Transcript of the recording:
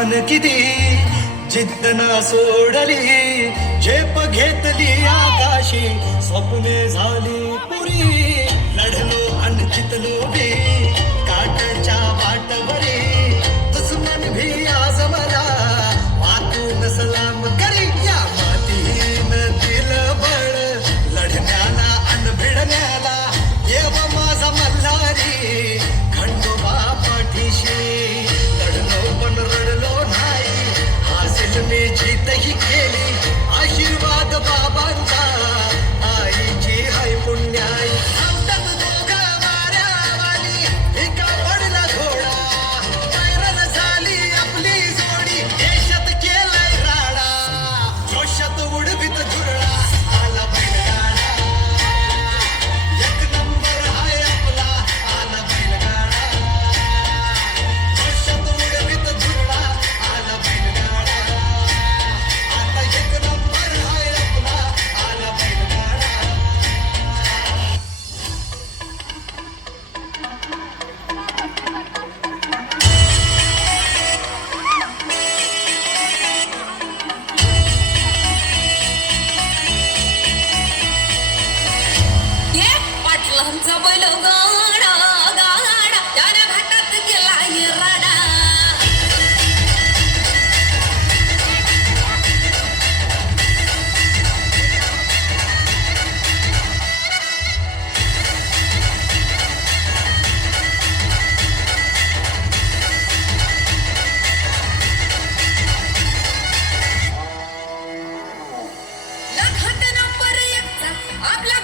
मान किती जिद्द ना सोडली झेप घेतली आकाशी स्वप्ने झाली पुरी लढलो अन जितलो बी काटाच्या वाटवरी दुश्मन भी आज मला वाटून सलाम करी या मातीनं दिलं बळ लढण्याला अन भिडण्याला देव माझा मल्हारी खंडोबा पाठीशी लढलो पण रडलो नाही हासिल मी जीतही केली आशीर्वाद बाबांचा आईची हाय पुण्याई आवडत दोघं वाऱ्यावानी एका पडला घोडा पैरण झाली आपली जोडी देशात केलाय राडा जोशात उडवीत झुरळा आला बैलगाडा एक नंबर हाय आपला आला बैलगाडा जोशात उडवीत झुरळा आला बैलगाडा आता एक नंबर हाय आपला आला बैलगाडा ये पाटलांचा बैल गाडा गाडा त्याने घाटात गेला राडा लखात नंबर एकचा आपला